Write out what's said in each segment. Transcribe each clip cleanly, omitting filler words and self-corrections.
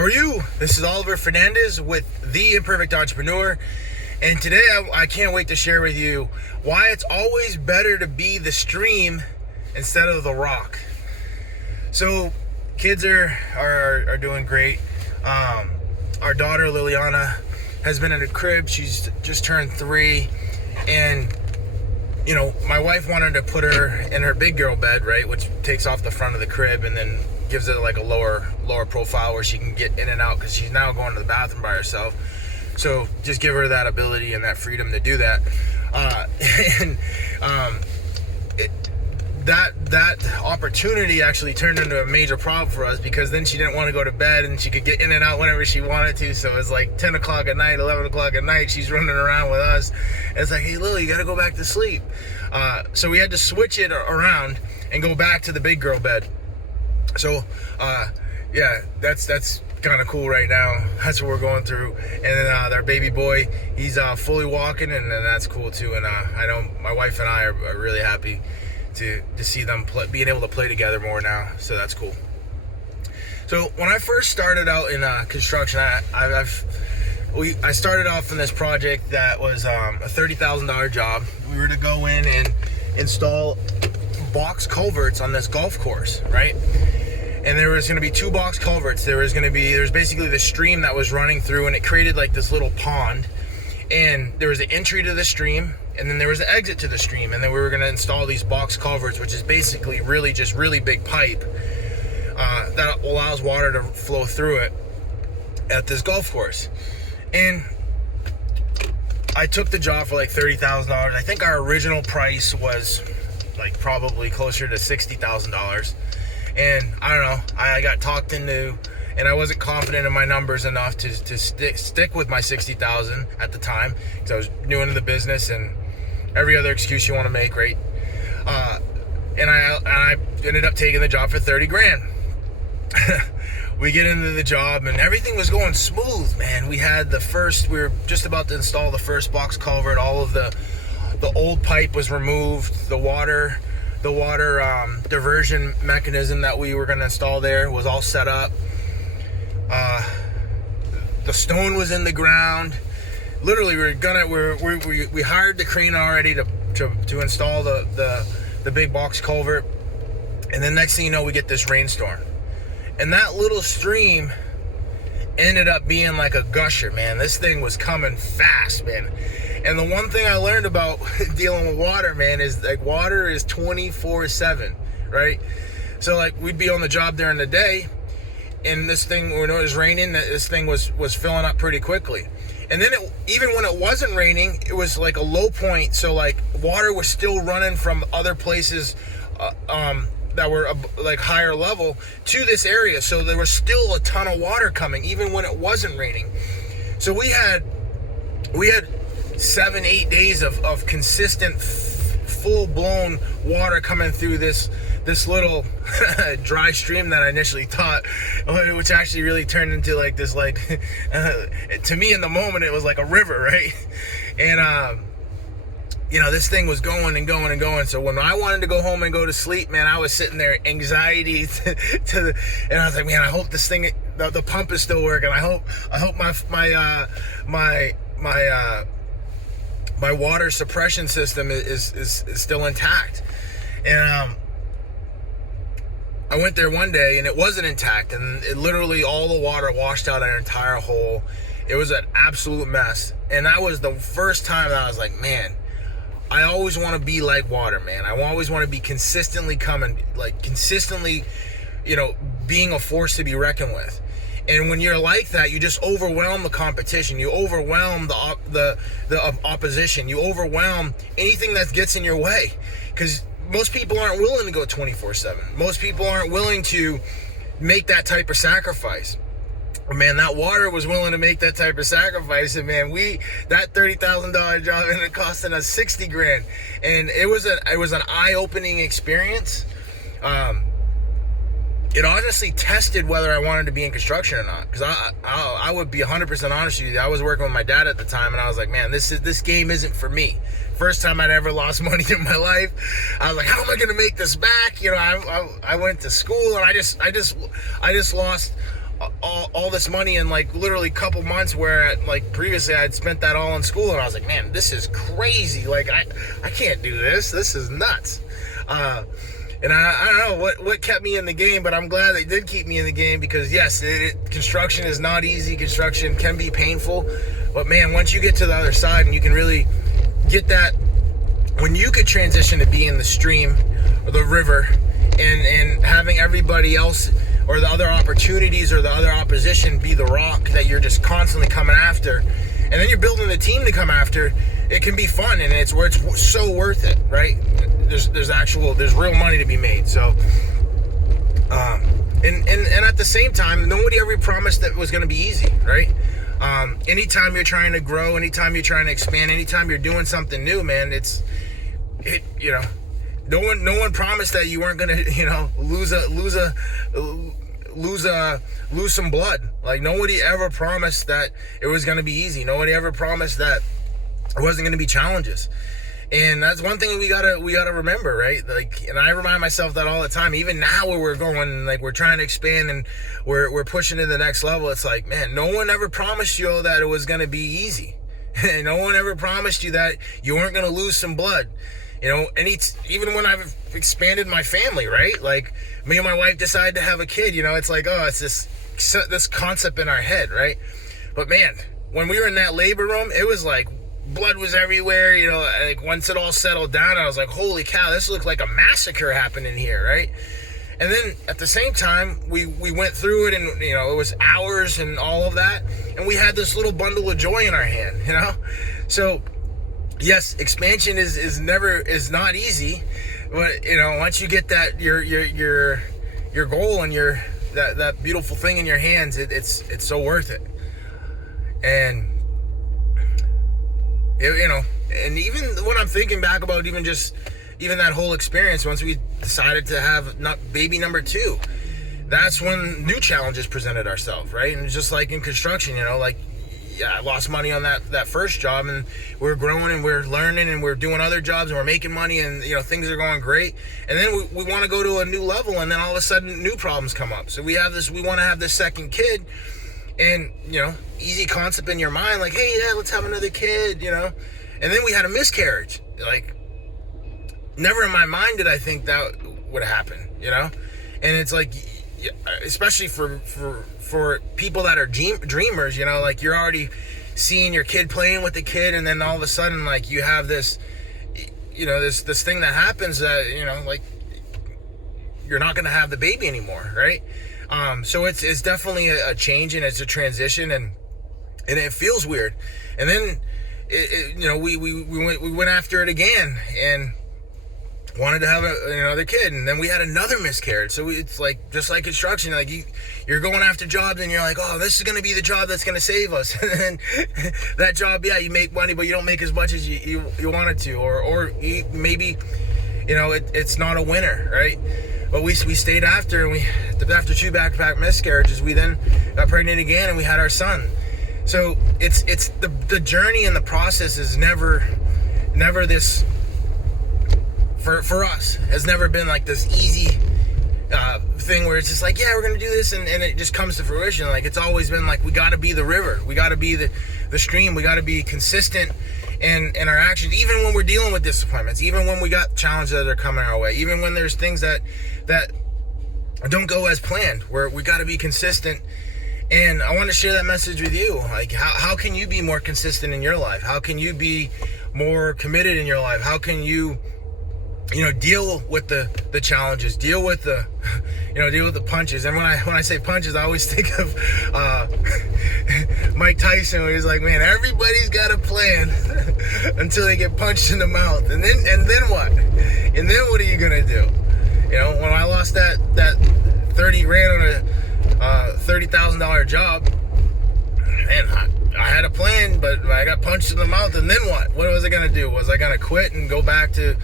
How are you? This is Oliver Fernandez with The Imperfect Entrepreneur, and today I can't wait to share with you why it's always better to be the stream instead of the rock. So kids are doing great. Our daughter Liliana has been in a crib. She's just turned 3, and my wife wanted to put her in her big girl bed, right, which takes off the front of the crib and then gives it like a lower profile where she can get in and out because she's now going to the bathroom by herself. So just give her that ability and that freedom to do that. That opportunity actually turned into a major problem for us, because then she didn't want to go to bed and she could get in and out whenever she wanted to. So it's like 10 o'clock at night, 11 o'clock at night, she's running around with us. And it's like, hey, Lily, you got to go back to sleep. So we had to switch it around and go back to the big girl bed. So, yeah, that's kind of cool right now. That's what we're going through. And then our baby boy, he's fully walking, and that's cool too. And I know my wife and I are really happy to see them being able to play together more now. So that's cool. So when I first started out in construction, I started off in this project that was a $30,000 job. We were to go in and install box culverts on this golf course, right? And there was going to be 2 box culverts. There's basically the stream that was running through, and it created like this little pond. And there was an entry to the stream, and then there was an exit to the stream. And then we were going to install these box culverts, which is basically really big pipe that allows water to flow through it at this golf course. And I took the job for like $30,000. I think our original price was like probably closer to $60,000. And I don't know, I got talked into, and I wasn't confident in my numbers enough to stick with my $60,000 at the time, because I was new into the business and every other excuse you want to make, right? And I ended up taking the job for 30 grand. We get into the job and everything was going smooth, man. We were just about to install the first box culvert. All of the old pipe was removed. The water diversion mechanism that we were going to install there was all set up. The stone was in the ground. Literally, we hired the crane already to install the big box culvert. And then next thing you know, we get this rainstorm, and that little stream ended up being like a gusher, man. This thing was coming fast, man. And the one thing I learned about dealing with water, man, is like water is 24/7, right? So like we'd be on the job during the day, and this thing, when it was raining, this thing was filling up pretty quickly. And then even when it wasn't raining, it was like a low point. So like water was still running from other places that were like higher level to this area. So there was still a ton of water coming, even when it wasn't raining. So we had 7-8 days of consistent full-blown water coming through this little dry stream that I initially thought, which actually really turned into like this, like to me in the moment it was like a river, right? And this thing was going and going and going. So when I wanted to go home and go to sleep, man, I was sitting there, anxiety and I was like, man, I hope this thing, the pump is still working. I hope my water suppression system is still intact. And I went there one day and it wasn't intact, and it literally, all the water washed out our entire hole. It was an absolute mess. And that was the first time that I was like, man, I always want to be like water, man. I always want to be consistently being a force to be reckoned with. And when you're like that, you just overwhelm the competition. You overwhelm the opposition. You overwhelm anything that gets in your way. Because most people aren't willing to go 24/7. Most people aren't willing to make that type of sacrifice. Man, that water was willing to make that type of sacrifice, and man, that $30,000 job ended up costing us 60 grand, and it was an eye-opening experience. It honestly tested whether I wanted to be in construction or not, because I would be 100% honest with you. I was working with my dad at the time, and I was like, man, this game isn't for me. First time I'd ever lost money in my life. I was like, how am I going to make this back? I went to school, and I just lost all this money in like literally a couple months, where like previously I'd spent that all in school, and I was like, man, this is crazy. Like I can't do this. This is nuts. And I don't know what kept me in the game, but I'm glad they did keep me in the game, because yes, construction is not easy. Construction can be painful, but man, once you get to the other side and you can really get that, when you could transition to be in the stream or the river, and having everybody else or the other opportunities or the other opposition be the rock that you're just constantly coming after, and then you're building a team to come after, it can be fun, and it's so worth it, right? There's real money to be made. So and at the same time, nobody ever promised that it was going to be easy, right? Anytime you're trying to grow, anytime you're trying to expand, anytime you're doing something new, man, no one promised that you weren't gonna, lose some blood. Like, nobody ever promised that it was gonna be easy. Nobody ever promised that it wasn't gonna be challenges. And that's one thing we gotta remember, right? Like, and I remind myself that all the time. Even now, where we're going, like, we're trying to expand and we're pushing to the next level. It's like, man, no one ever promised you that it was gonna be easy. No one ever promised you that you weren't gonna lose some blood. And even when I've expanded my family, right? Like, me and my wife decided to have a kid, it's like, oh, it's this concept in our head, right? But man, when we were in that labor room, it was like blood was everywhere, like once it all settled down, I was like, holy cow, this looked like a massacre happening here, right? And then at the same time, we went through it, and it was hours and all of that, and we had this little bundle of joy in our hand, So yes, expansion is not easy, but once you get that your goal and that beautiful thing in your hands, it's so worth it. And and even when I'm thinking back about even that whole experience, once we decided to have baby number 2, that's when new challenges presented ourselves, right? And just like in construction, I lost money on that first job, and we're growing and we're learning and we're doing other jobs and we're making money, and things are going great. And then we want to go to a new level, and then all of a sudden new problems come up. So we want to have this second kid, and easy concept in your mind, like, hey, yeah, let's have another kid, And then we had a miscarriage. Like, never in my mind did I think that would happen, And it's like, especially for people that are dreamers, like, you're already seeing your kid playing with the kid, and then all of a sudden, like, you have this, this thing that happens that, like, you're not going to have the baby anymore, right? So it's definitely a change, and it's a transition, and it feels weird. And then we went after it again and wanted to have another kid, and then we had another miscarriage. So it's like, just like construction, like you're going after jobs, and you're like, oh, this is going to be the job that's going to save us. And then that job, yeah, you make money, but you don't make as much as you wanted to, or maybe it's not a winner, right? But we stayed after, and after 2 back-to-back miscarriages, we then got pregnant again, and we had our son. So it's the journey and the process is never this, for us, has never been like this easy thing where it's just like, yeah, we're gonna do this, and it just comes to fruition. Like, it's always been like, we got to be the river, we got to be the stream, we got to be consistent in our actions, even when we're dealing with disappointments, even when we got challenges that are coming our way, even when there's things that don't go as planned, where we got to be consistent. And I want to share that message with you. Like, how can you be more consistent in your life? How can you be more committed in your life? How can you deal with the challenges, deal with the punches? And when I say punches, I always think of Mike Tyson, where he's like, man, everybody's got a plan until they get punched in the mouth. And then what? And then what are you gonna do? When I lost that 30 grand on a $30,000 job, man, I had a plan, but I got punched in the mouth. And then what? What was I gonna do? Was I gonna quit and go back to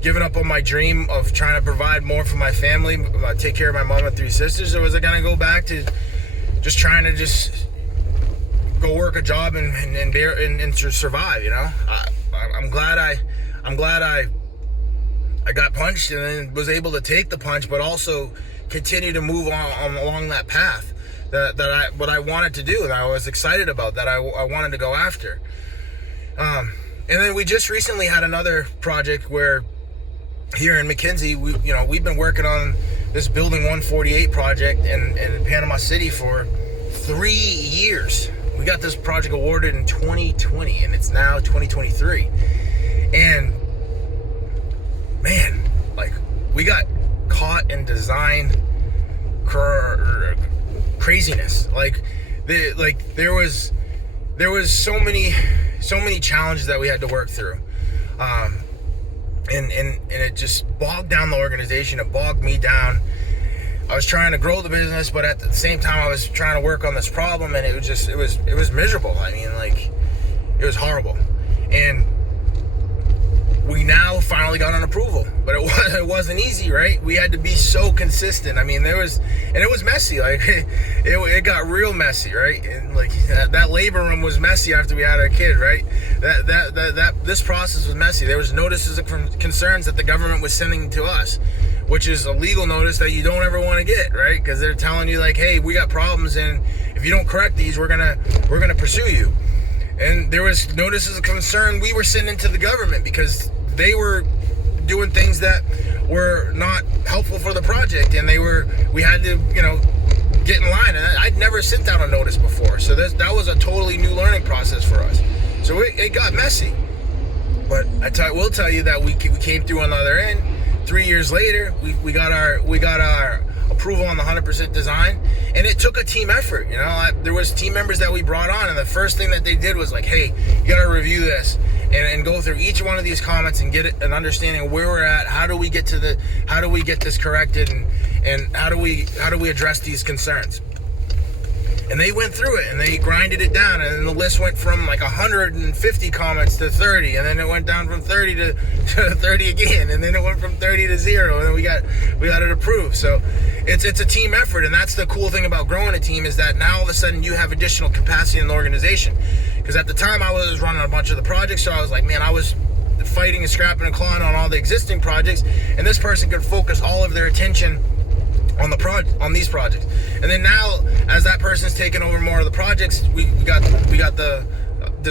giving up on my dream of trying to provide more for my family, take care of my mom and 3 sisters? Or was I gonna go back to just trying to just go work a job and to survive? I'm glad I I got punched and then was able to take the punch, but also continue to move on along that path what I wanted to do and I was excited about, that I wanted to go after. And then we just recently had another project where here in McKinsey, we've been working on this Building 148 project in Panama City for 3 years. We got this project awarded in 2020 and it's now 2023. And man, like, we got caught in design craziness. Like there was so many challenges that we had to work through. And it just bogged down the organization. It bogged me down. I was trying to grow the business, but at the same time I was trying to work on this problem, and it was miserable. I mean, like, it was horrible. And we now finally got an approval, but it wasn't easy, right? We had to be so consistent. I mean, it was messy. Like, it got real messy, right? And like that labor room was messy after we had our kid, right? This process was messy. There was notices of concerns that the government was sending to us, which is a legal notice that you don't ever want to get, right? Because they're telling you, like, hey, we got problems, and if you don't correct these, we're gonna pursue you. And there was notices of concern we were sending to the government because they were doing things that were not helpful for the project, and we had to, get in line. And I'd never sent out a notice before, so that was a totally new learning process for us. So it got messy, but will tell you that we came through on the other end. 3 years later, we got our approval on the 100% design, and it took a team effort. There was team members that we brought on, and the first thing that they did was like, hey, you got to review this and go through each one of these comments and get an understanding of where we're at. How do we get this corrected, and how do we address these concerns? And they went through it and they grinded it down, and then the list went from like 150 comments to 30, and then it went down from 30 to 30 again, and then it went from 30 to 0, and then we got it approved. So it's a team effort, and that's the cool thing about growing a team, is that now all of a sudden you have additional capacity in the organization. Because at the time I was running a bunch of the projects, so I was like, man, I was fighting and scrapping and clawing on all the existing projects, and this person could focus all of their attention on these projects. And then now, as that person's taken over more of the projects, we got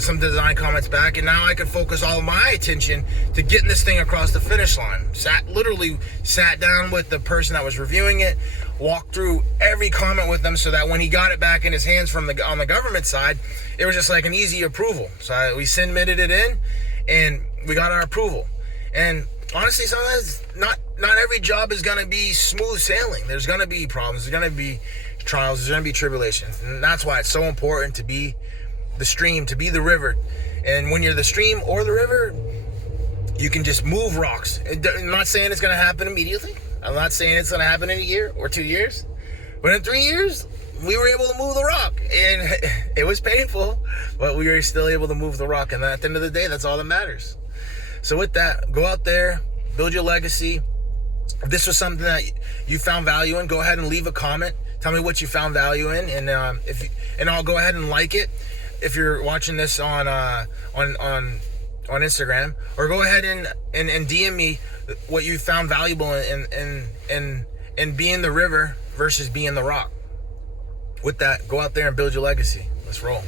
some design comments back, and now I can focus all of my attention to getting this thing across the finish line. Literally sat down with the person that was reviewing it, walked through every comment with them, so that when he got it back in his hands on the government side, it was just like an easy approval. So we submitted it in, and we got our approval. And honestly, sometimes not every job is going to be smooth sailing. There's going to be problems. There's going to be trials. There's going to be tribulations. And that's why it's so important to be the stream, to be the river. And when you're the stream or the river, you can just move rocks. I'm not saying it's going to happen immediately. I'm not saying it's going to happen in a year or 2 years. But in 3 years, we were able to move the rock. And it was painful, but we were still able to move the rock. And at the end of the day, that's all that matters. So with that, go out there, build your legacy. If this was something that you found value in, go ahead and leave a comment. Tell me what you found value in, and I'll go ahead and like it if you're watching this on Instagram, or go ahead and DM me what you found valuable in being the river versus being the rock. With that, go out there and build your legacy. Let's roll.